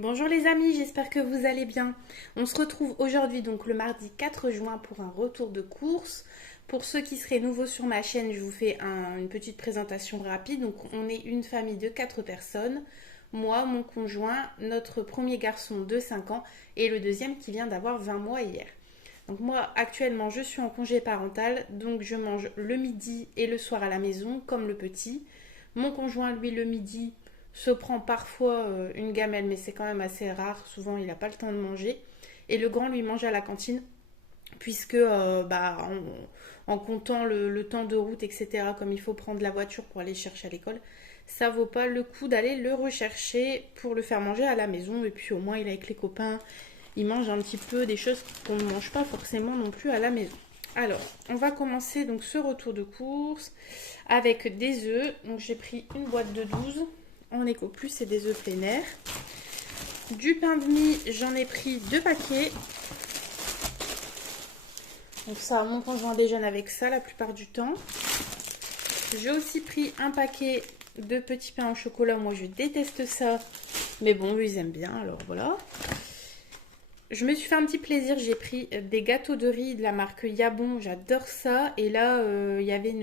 Bonjour les amis, j'espère que vous allez bien. On se retrouve aujourd'hui donc le mardi 4 juin pour un retour de course. Pour ceux qui seraient nouveaux sur ma chaîne, je vous fais une petite présentation rapide. Donc on est une famille de 4 personnes. Moi, mon conjoint, notre premier garçon de 5 ans et le deuxième qui vient d'avoir 20 mois hier. Donc moi actuellement je suis en congé parental, donc je mange le midi et le soir à la maison comme le petit. Mon conjoint lui le midi se prend parfois une gamelle, mais c'est quand même assez rare. Souvent, il n'a pas le temps de manger. Et le grand, lui, mange à la cantine, puisque en comptant le temps de route, etc., comme il faut prendre la voiture pour aller chercher à l'école, ça vaut pas le coup d'aller le rechercher pour le faire manger à la maison. Et puis au moins, il est avec les copains, il mange un petit peu des choses qu'on ne mange pas forcément non plus à la maison. Alors, on va commencer donc ce retour de course avec des œufs. Donc j'ai pris une boîte de 12. En Eco Plus, c'est des œufs plein air. Du pain de mie, j'en ai pris 2 paquets. Donc ça, mon conjoint déjeune avec ça la plupart du temps. J'ai aussi pris un paquet de petits pains au chocolat. Moi, je déteste ça. Mais bon, eux, ils aiment bien, alors voilà. Je me suis fait un petit plaisir. J'ai pris des gâteaux de riz de la marque Yabon. J'adore ça. Et là, il y avait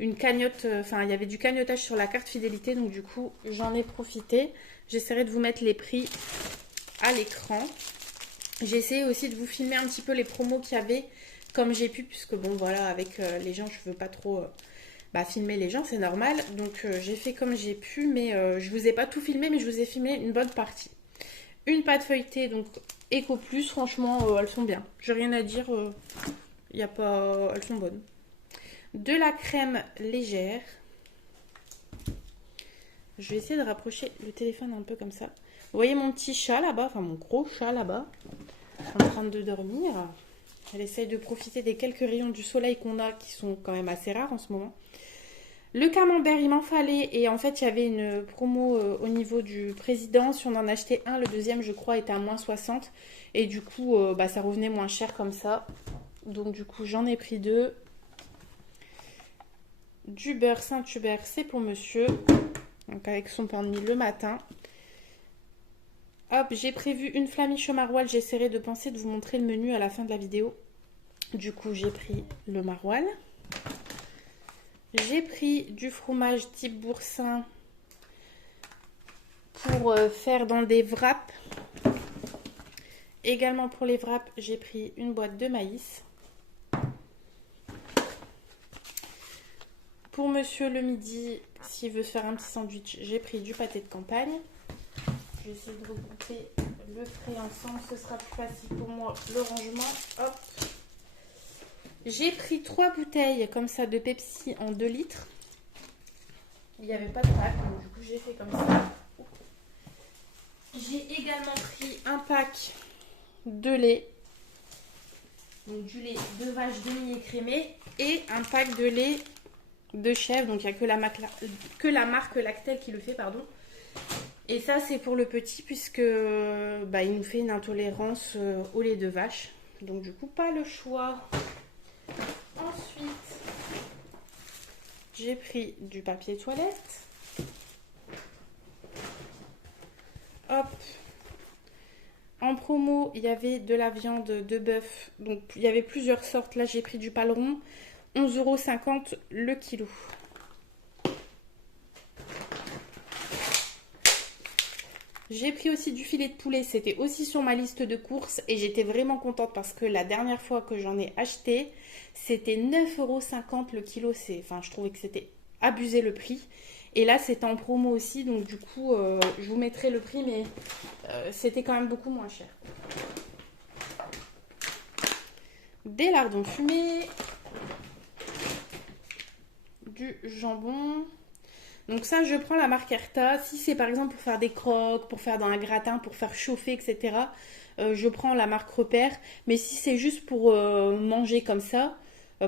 une cagnotte, il y avait du cagnotage sur la carte fidélité, donc du coup j'en ai profité. J'essaierai de vous mettre les prix à l'écran. J'ai essayé aussi de vous filmer un petit peu les promos qu'il y avait comme j'ai pu, puisque bon voilà, avec les gens je veux pas trop filmer les gens, c'est normal, donc j'ai fait comme j'ai pu, mais je vous ai pas tout filmé, mais je vous ai filmé une bonne partie. Une pâte feuilletée, donc Eco Plus, franchement elles sont bien, j'ai rien à dire, elles sont bonnes. De la crème légère. Je vais essayer de rapprocher le téléphone un peu comme ça. Vous voyez mon petit chat là-bas, enfin mon gros chat là-bas, en train de dormir. Elle essaye de profiter des quelques rayons du soleil qu'on a, qui sont quand même assez rares en ce moment. Le camembert, il m'en fallait. Et en fait, il y avait une promo au niveau du président. Si on en achetait un, le deuxième, je crois, était à moins 60. Et du coup, ça revenait moins cher comme ça. Donc du coup, j'en ai pris 2. Du beurre Saint-Hubert, c'est pour monsieur. Donc avec son pain de mie le matin. Hop, j'ai prévu une flamiche au maroilles. J'essaierai de penser de vous montrer le menu à la fin de la vidéo. Du coup, j'ai pris le maroilles. J'ai pris du fromage type boursin pour faire dans des wraps. Également pour les wraps, j'ai pris une boîte de maïs. Pour monsieur le midi, s'il veut faire un petit sandwich, j'ai pris du pâté de campagne. Je vais essayer de regrouper le frais ensemble, ce sera plus facile pour moi le rangement. Hop. J'ai pris 3 bouteilles comme ça de Pepsi en 2 litres. Il n'y avait pas de pack, donc du coup j'ai fait comme ça. J'ai également pris un pack de lait. Donc du lait de vache demi-écrémé et un pack de lait de chèvre, donc il n'y a que la marque Lactel qui le fait, pardon. Et ça c'est pour le petit puisque il nous fait une intolérance au lait de vache, donc du coup pas le choix. Ensuite j'ai pris du papier toilette. Hop, en promo il y avait de la viande de bœuf, donc il y avait plusieurs sortes. Là j'ai pris du paleron, 11,50 € le kilo. J'ai pris aussi du filet de poulet, c'était aussi sur ma liste de courses et j'étais vraiment contente parce que la dernière fois que j'en ai acheté, c'était 9,50 € le kilo. Enfin, je trouvais que c'était abusé le prix. Et là, c'était en promo aussi, donc du coup, je vous mettrai le prix, mais c'était quand même beaucoup moins cher. Des lardons fumés, du jambon. Donc ça, je prends la marque Erta. Si c'est par exemple pour faire des croques, pour faire dans un gratin, pour faire chauffer, etc., je prends la marque Repère. Mais si c'est juste pour manger comme ça,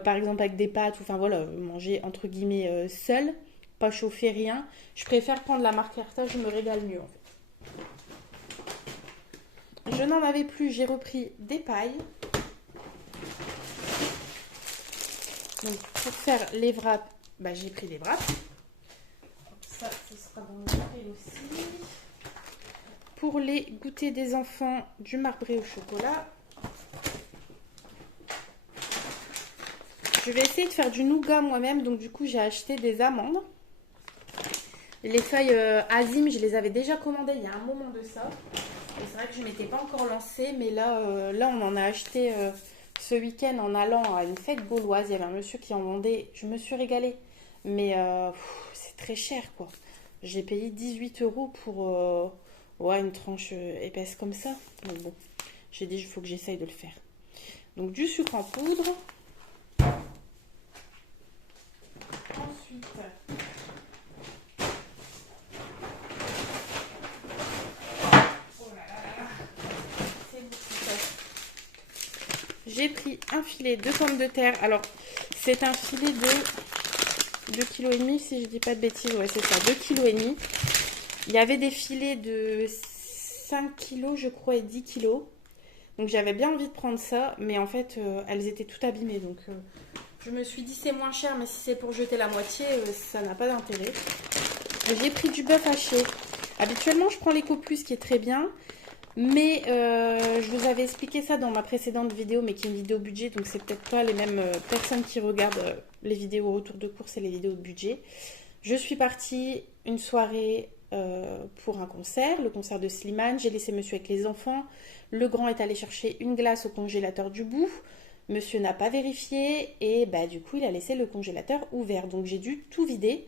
par exemple avec des pâtes, ou enfin voilà, manger entre guillemets seul, pas chauffer, rien, je préfère prendre la marque Erta, je me régale mieux en fait. Je n'en avais plus, j'ai repris des pailles. Donc pour faire les wraps, bah, j'ai pris les wraps. Ça, ce sera dans le prix aussi. Pour les goûters des enfants, du marbré au chocolat. Je vais essayer de faire du nougat moi-même, donc du coup j'ai acheté des amandes. Les feuilles Azim, je les avais déjà commandées il y a un moment de ça. Et c'est vrai que je ne m'étais pas encore lancée, mais là on en a acheté ce week-end en allant à une fête gauloise. Il y avait un monsieur qui en vendait, je me suis régalée. Mais c'est très cher quoi. J'ai payé 18 € pour ouais, une tranche épaisse comme ça. Donc bon, j'ai dit il faut que j'essaye de le faire. Donc du sucre en poudre. Ensuite, oh là là là, c'est beaucoup ça. J'ai pris un filet de pommes de terre. Alors, c'est un filet de 2,5 kg si je dis pas de bêtises. Ouais, c'est ça, 2,5 kg. Il y avait des filets de 5 kg, je crois, et 10 kg. Donc j'avais bien envie de prendre ça, mais en fait, elles étaient toutes abîmées. Donc je me suis dit c'est moins cher, mais si c'est pour jeter la moitié, ça n'a pas d'intérêt. J'ai pris du bœuf haché. Habituellement, je prends l'Eco Plus qui est très bien. Mais je vous avais expliqué ça dans ma précédente vidéo, mais qui est une vidéo budget, donc c'est peut-être pas les mêmes personnes qui regardent les vidéos retour de course et les vidéos de budget. Je suis partie une soirée pour un concert, le concert de Slimane. J'ai laissé monsieur avec les enfants. Le grand est allé chercher une glace au congélateur du bout. Monsieur n'a pas vérifié et bah, du coup il a laissé le congélateur ouvert. Donc j'ai dû tout vider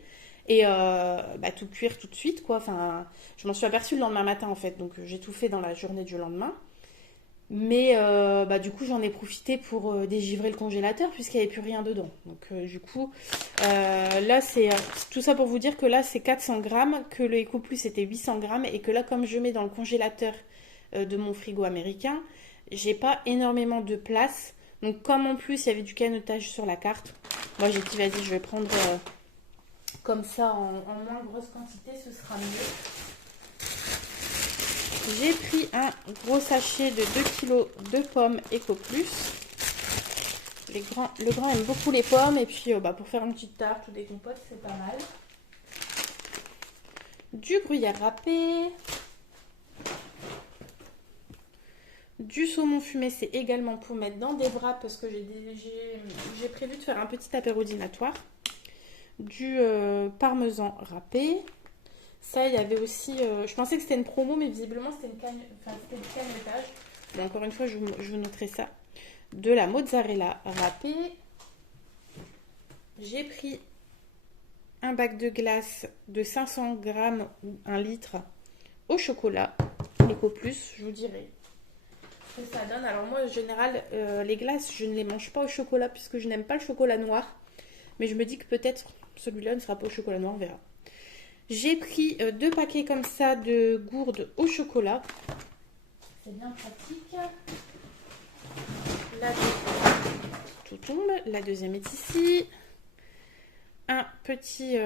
et bah, tout cuire tout de suite quoi. Enfin, je m'en suis aperçue le lendemain matin en fait. Donc j'ai tout fait dans la journée du lendemain. Mais bah, du coup, j'en ai profité pour dégivrer le congélateur puisqu'il n'y avait plus rien dedans. Donc, du coup, là, c'est tout ça pour vous dire que là, c'est 400 grammes, que le Eco Plus c'était 800 grammes et que là, comme je mets dans le congélateur de mon frigo américain, j'ai pas énormément de place. Donc, comme en plus, il y avait du canetage sur la carte, moi j'ai dit, vas-y, je vais prendre comme ça en moins grosse quantité, ce sera mieux. J'ai pris un gros sachet de 2 kg de pommes Eco Plus. Le grand aime beaucoup les pommes et puis bah, pour faire une petite tarte ou des compotes, c'est pas mal. Du gruyère râpé. Du saumon fumé, c'est également pour mettre dans des wraps parce que j'ai prévu de faire un petit apéro dînatoire. Du parmesan râpé. Ça, il y avait aussi... je pensais que c'était une promo, mais visiblement, c'était du canetage. Bon, encore une fois, je vous noterai ça. De la mozzarella râpée. J'ai pris un bac de glace de 500 grammes ou 1 litre au chocolat. Eco Plus, je vous dirai ce que ça donne. Alors moi, en général, les glaces, je ne les mange pas au chocolat puisque je n'aime pas le chocolat noir. Mais je me dis que peut-être celui-là ne sera pas au chocolat noir, on verra. J'ai pris 2 paquets comme ça de gourdes au chocolat. C'est bien pratique. Tout tombe. La deuxième est ici. Un petit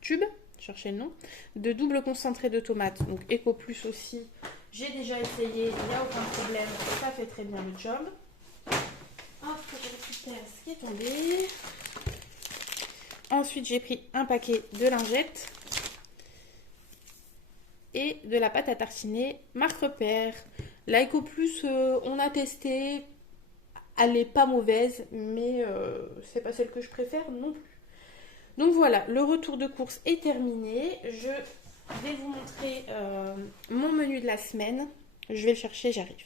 tube, cherchez le nom, de double concentré de tomates. Donc Eco Plus aussi. J'ai déjà essayé, il n'y a aucun problème. Ça fait très bien le job. Hop, je récupère ce qui est tombé. Ensuite, j'ai pris un paquet de lingettes et de la pâte à tartiner marque Repère. La Eco Plus, on a testé. Elle n'est pas mauvaise, mais c'est pas celle que je préfère non plus. Donc voilà, le retour de course est terminé. Je Je vais vous montrer mon menu de la semaine. Je vais le chercher, j'arrive.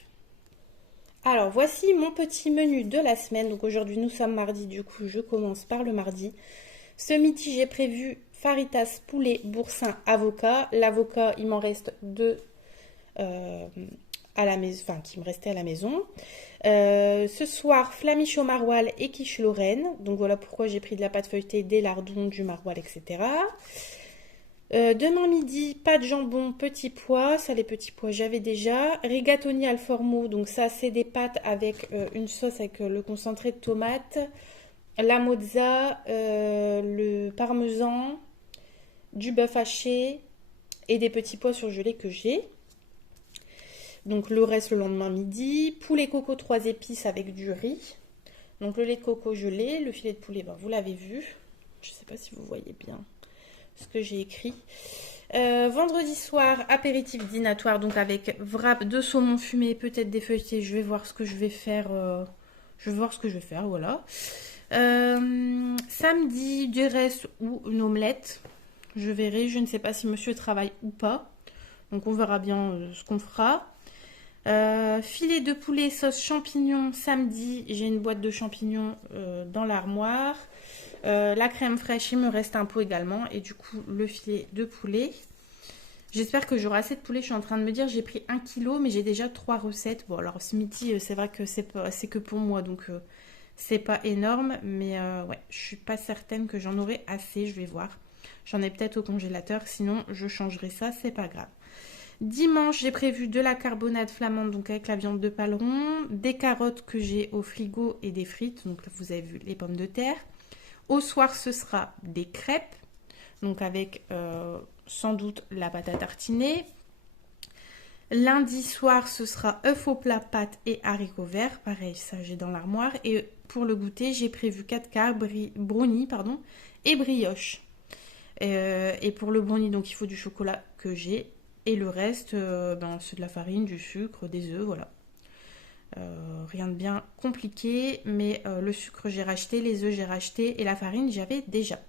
Alors, voici mon petit menu de la semaine. Donc aujourd'hui, nous sommes mardi, du coup, je commence par le mardi. Ce midi, j'ai prévu faritas, poulet, boursin, avocat. L'avocat, il m'en reste deux à la maison, enfin, qui me restaient à la maison. Ce soir, flamiche au maroilles et quiche Lorraine. Donc voilà pourquoi j'ai pris de la pâte feuilletée, des lardons, du maroilles, etc. Demain midi, pâte jambon, petits pois. Ça, les petits pois, j'avais déjà. Rigatoni al forno. Donc ça, c'est des pâtes avec une sauce avec le concentré de tomate, la mozza, le parmesan, du bœuf haché et des petits pois surgelés que j'ai. Donc le reste le lendemain midi. Poulet coco 3 épices avec du riz. Donc le lait de coco gelé, le filet de poulet, ben, vous l'avez vu. Je ne sais pas si vous voyez bien ce que j'ai écrit. Vendredi soir, apéritif dînatoire, donc avec wrap de saumon fumé, peut-être des feuilletés. Je vais voir ce que je vais faire. Voilà. Samedi, du reste ou une omelette. Je verrai. Je ne sais pas si monsieur travaille ou pas. Donc on verra bien ce qu'on fera. Filet de poulet sauce champignons samedi. J'ai une boîte de champignons dans l'armoire. La crème fraîche, il me reste un pot également. Et du coup, le filet de poulet. J'espère que j'aurai assez de poulet. Je suis en train de me dire, j'ai pris 1 kg, mais j'ai déjà 3 recettes. Bon, alors ce midi, c'est vrai que c'est que pour moi, donc c'est pas énorme. Mais ouais, je suis pas certaine que j'en aurai assez. Je vais voir. J'en ai peut-être au congélateur. Sinon, je changerai ça. C'est pas grave. Dimanche, j'ai prévu de la carbonade flamande, donc avec la viande de paleron, des carottes que j'ai au frigo et des frites. Donc là, vous avez vu les pommes de terre. Au soir, ce sera des crêpes, donc avec sans doute la pâte à tartiner. Lundi soir, ce sera œufs au plat, pâtes et haricots verts. Pareil, ça j'ai dans l'armoire. Et pour le goûter, j'ai prévu 4 quarts, brownie et brioche. Et pour le brownie, donc il faut du chocolat que j'ai. Et le reste, c'est de la farine, du sucre, des œufs, voilà. Rien de bien compliqué, mais le sucre j'ai racheté, les œufs j'ai racheté et la farine j'avais déjà.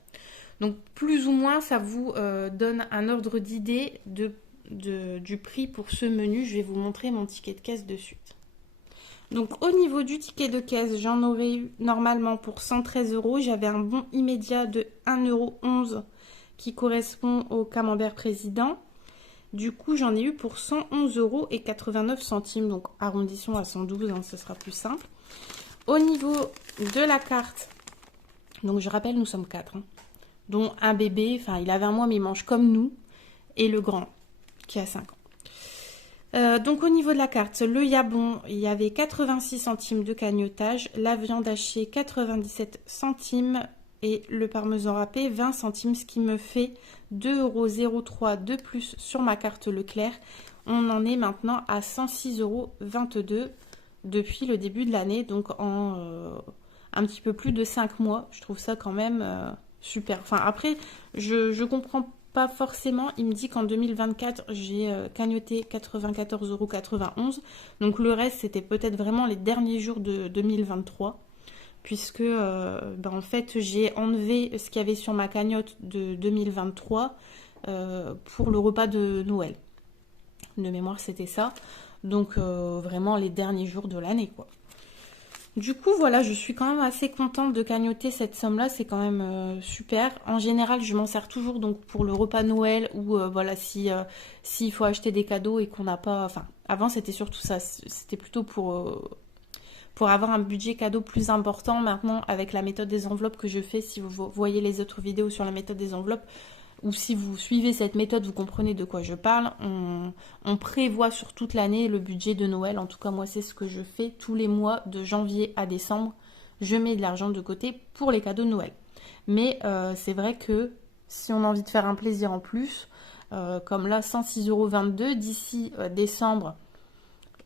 Donc plus ou moins ça vous donne un ordre d'idée du prix pour ce menu. Je vais vous montrer mon ticket de caisse de suite. Donc au niveau du ticket de caisse, j'en aurais eu normalement pour 113 €. J'avais un bon immédiat de 1,11 € qui correspond au camembert président. Du coup, j'en ai eu pour 111,89 €. Donc, arrondissons à 112, hein, ce sera plus simple. Au niveau de la carte, donc je rappelle, nous sommes 4, hein, dont un bébé, enfin, il avait un mois, mais il mange comme nous, et le grand, qui a 5 ans. Donc, au niveau de la carte, le yabon, il y avait 86 centimes de cagnotage, la viande hachée, 97 centimes, et le parmesan râpé 20 centimes, ce qui me fait 2,03 € de plus sur ma carte Leclerc. On en est maintenant à 106,22 € depuis le début de l'année, donc en un petit peu plus de 5 mois. Je trouve ça quand même super. Enfin après, je comprends pas forcément. Il me dit qu'en 2024, j'ai cagnoté 94,91 €. Donc le reste, c'était peut-être vraiment les derniers jours de 2023. Puisque en fait j'ai enlevé ce qu'il y avait sur ma cagnotte de 2023 pour le repas de Noël. De mémoire c'était ça. Donc vraiment les derniers jours de l'année quoi. Du coup voilà, je suis quand même assez contente de cagnoter cette somme là, c'est quand même super. En général je m'en sers toujours donc pour le repas Noël ou voilà s'il faut acheter des cadeaux et qu'on n'a pas... Enfin avant c'était surtout ça, c'était plutôt pour avoir un budget cadeau plus important. Maintenant, avec la méthode des enveloppes que je fais, si vous voyez les autres vidéos sur la méthode des enveloppes, ou si vous suivez cette méthode, vous comprenez de quoi je parle. On prévoit sur toute l'année le budget de Noël. En tout cas, moi, c'est ce que je fais tous les mois de janvier à décembre. Je mets de l'argent de côté pour les cadeaux de Noël. Mais c'est vrai que si on a envie de faire un plaisir en plus, comme là, 106,22 € d'ici décembre,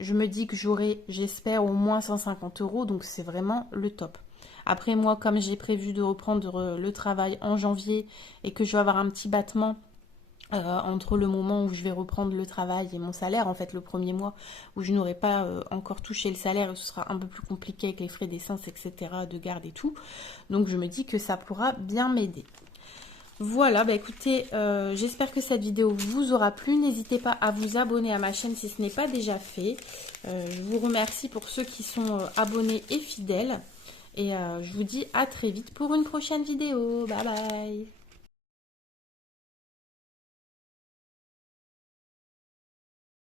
je me dis que j'aurai, j'espère, au moins 150 €, donc c'est vraiment le top. Après, moi, comme j'ai prévu de reprendre le travail en janvier et que je vais avoir un petit battement entre le moment où je vais reprendre le travail et mon salaire, en fait, le premier mois où je n'aurai pas encore touché le salaire, ce sera un peu plus compliqué avec les frais d'essence, etc., de garde et tout. Donc, je me dis que ça pourra bien m'aider. Voilà, bah écoutez, j'espère que cette vidéo vous aura plu. N'hésitez pas à vous abonner à ma chaîne si ce n'est pas déjà fait. Je vous remercie pour ceux qui sont abonnés et fidèles. Et je vous dis à très vite pour une prochaine vidéo. Bye bye!